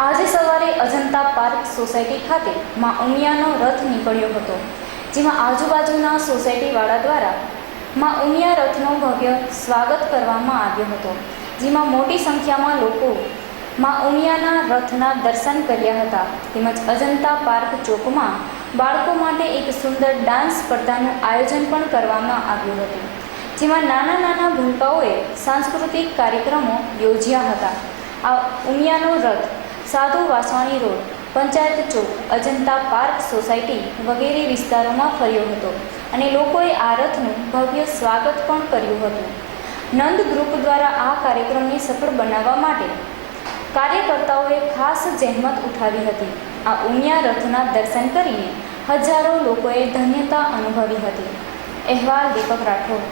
આજે સવારે Ajanta park society ખાતે માં ઉમિયાનો રથ નીકળ્યો હતો, જેમાં આજુબાજુના સોસાયટીવાળા દ્વારા મા ઉમિયા રથનો ભવ્ય સ્વાગત કરવામાં આવ્યો હતો, જેમાં મોટી સંખ્યામાં લોકો મા ઉમિયાના રથના દર્શન કર્યા હતા. તેમજ અજંતા પાર્ક ચોકમાં બાળકો માટે એક સુંદર ડાન્સ સ્પર્ધાનું આયોજન પણ કરવામાં આવ્યું હતું, જેમાં નાના નાના ભૂલકાઓએ સાંસ્કૃતિક કાર્યક્રમો યોજ્યા હતા. આ ઉમિયાનો રથ Sadhu Vaswani road, panchayat Chowk, Ajanta park society વગેરે વિસ્તારોમાં ફર્યો હતો અને લોકોએ આ રથનું ભવ્ય સ્વાગત પણ કર્યું હતું. નંદ ગ્રુપ દ્વારા આ કાર્યક્રમને સફળ બનાવવા માટે કાર્યકર્તાઓએ ખાસ જહેમત ઉઠાવી હતી. આ ઉમિયા રથના દર્શન કરીને હજારો લોકોએ ધન્યતા અનુભવી હતી. અહેવાલ દીપક રાઠોડ.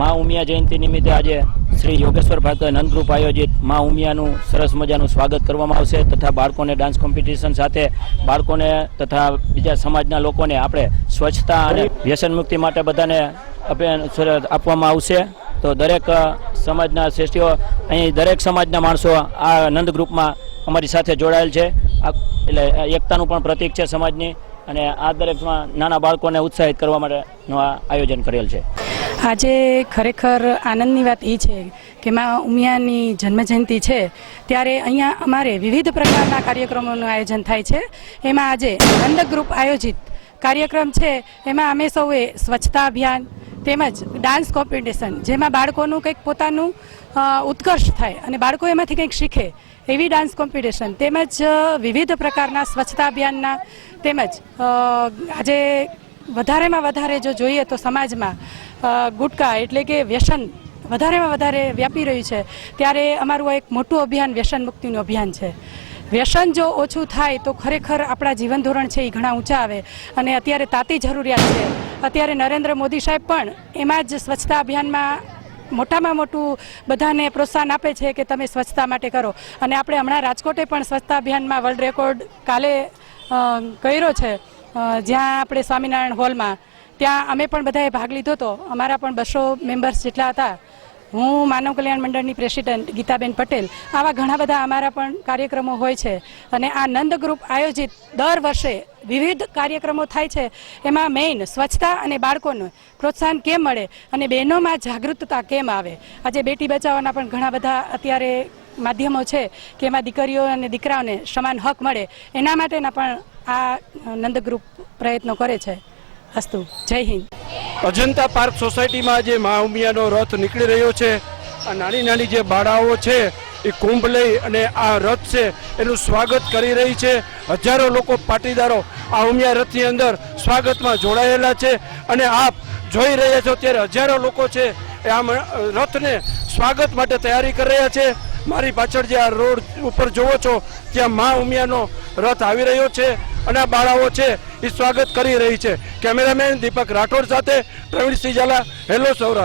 મા ઉમિયા જયંતિ નિમિત્તે આજે શ્રી યોગેશ્વર ભાગવત નંદ ગ્રુપ આયોજિત મા ઉમિયાનું સરસ મજાનું સ્વાગત કરવામાં આવશે તથા બાળકોને ડાન્સ કોમ્પિટિશન સાથે બાળકોને તથા બીજા સમાજના લોકોને આપણે સ્વચ્છતા અને વ્યસન મુક્તિ માટે બધાને આપવામાં આવશે. તો દરેક સમાજના શ્રેષ્ઠીઓ, અહીં દરેક સમાજના માણસો આ નંદ ગ્રુપમાં અમારી સાથે જોડાયેલ છે. એટલે એકતાનું પણ પ્રતીક છે સમાજની. અને આ દરેકમાં નાના બાળકોને ઉત્સાહિત કરવા માટેનું આ આયોજન કરેલ છે. આજે ખરેખર આનંદની વાત એ છે કે મા ઉમિયાની જન્મજયંતિ છે, ત્યારે અહીંયા અમારે વિવિધ પ્રકારના કાર્યક્રમોનું આયોજન થાય છે. એમાં આજે આનંદ ગ્રુપ આયોજિત કાર્યક્રમ છે. એમાં અમે સૌએ સ્વચ્છતા અભિયાન તેમજ ડાન્સ કોમ્પિટિશન, જેમાં બાળકોનું કંઈક પોતાનું ઉત્કર્ષ થાય અને બાળકો એમાંથી કંઈક શીખે, એવી ડાન્સ કોમ્પિટિશન. તેમજ વિવિધ પ્રકારના સ્વચ્છતા અભિયાનના તેમજ આજે વધારેમાં વધારે જો જોઈએ તો સમાજમાં ગુટકા એટલે કે વ્યસન વધારેમાં વધારે વ્યાપી રહ્યું છે. ત્યારે અમારું એક મોટું અભિયાન વ્યસન મુક્તિનું અભિયાન છે. વ્યસન જો ઓછું થાય તો ખરેખર આપણા જીવન ધોરણ છે એ ઘણા ઊંચા આવે અને અત્યારે તાતી જરૂરિયાત છે. અત્યારે નરેન્દ્ર મોદી સાહેબ પણ એમાં જ સ્વચ્છતા અભિયાનમાં મોટામાં મોટું બધાને પ્રોત્સાહન આપે છે કે તમે સ્વચ્છતા માટે કરો. અને આપણે હમણાં રાજકોટે પણ સ્વચ્છતા અભિયાનમાં વર્લ્ડ રેકોર્ડ કાલે કર્યો છે. જ્યાં આપણે સ્વામિનારાયણ હોલમાં. ત્યાં અમે પણ બધાએ ભાગ લીધો હતો. અમારા પણ બસો મેમ્બર્સ જેટલા હતા. હું માનવ કલ્યાણ મંડળની પ્રેસિડેન્ટ ગીતાબેન પટેલ. આવા ઘણા બધા અમારા પણ કાર્યક્રમો હોય છે અને આ નંદ ગ્રુપ આયોજિત દર વર્ષે વિવિધ કાર્યક્રમો થાય છે. એમાં મેઇન સ્વચ્છતા અને બાળકોને પ્રોત્સાહન કેમ મળે અને બહેનોમાં જાગૃતતા કેમ આવે? આજે બેટી બચાવવાના પણ ઘણા બધા અત્યારે માધ્યમો છે કે એમાં દીકરીઓ અને દીકરાઓને સમાન હક મળે. એના માટેના પણ આ નંદ ગ્રુપ પ્રયત્નો કરે છે. અસ્તુ. જય હિન્દ. અજંતા પાર્ક સોસાયટીમાં જે મા ઉમિયાનો રથ નીકળી રહ્યો છે આ નાની નાની જે બાળાઓ છે એ કુંભ લઈ અને આ રથ છે એનું સ્વાગત કરી રહી છે. હજારો લોકો પાટીદારો આ ઉમિયા રથની અંદર સ્વાગતમાં જોડાયેલા છે અને આપ જોઈ રહ્યા છો ત્યારે હજારો લોકો છે એ આમ રથને સ્વાગત માટે તૈયારી કરી રહ્યા છે. મારી પાછળ જે આ રોડ ઉપર જોવો છો, ત્યાં મા ઉમિયાનો રથ આવી રહ્યો છે. અને આ બાળાઓ છે એ સ્વાગત કરી રહી છે. કેમેરામેન દીપક રાઠોડ સાથે પ્રવીણ સિંહ ઝાલા, હેલો સૌરાષ્ટ્ર.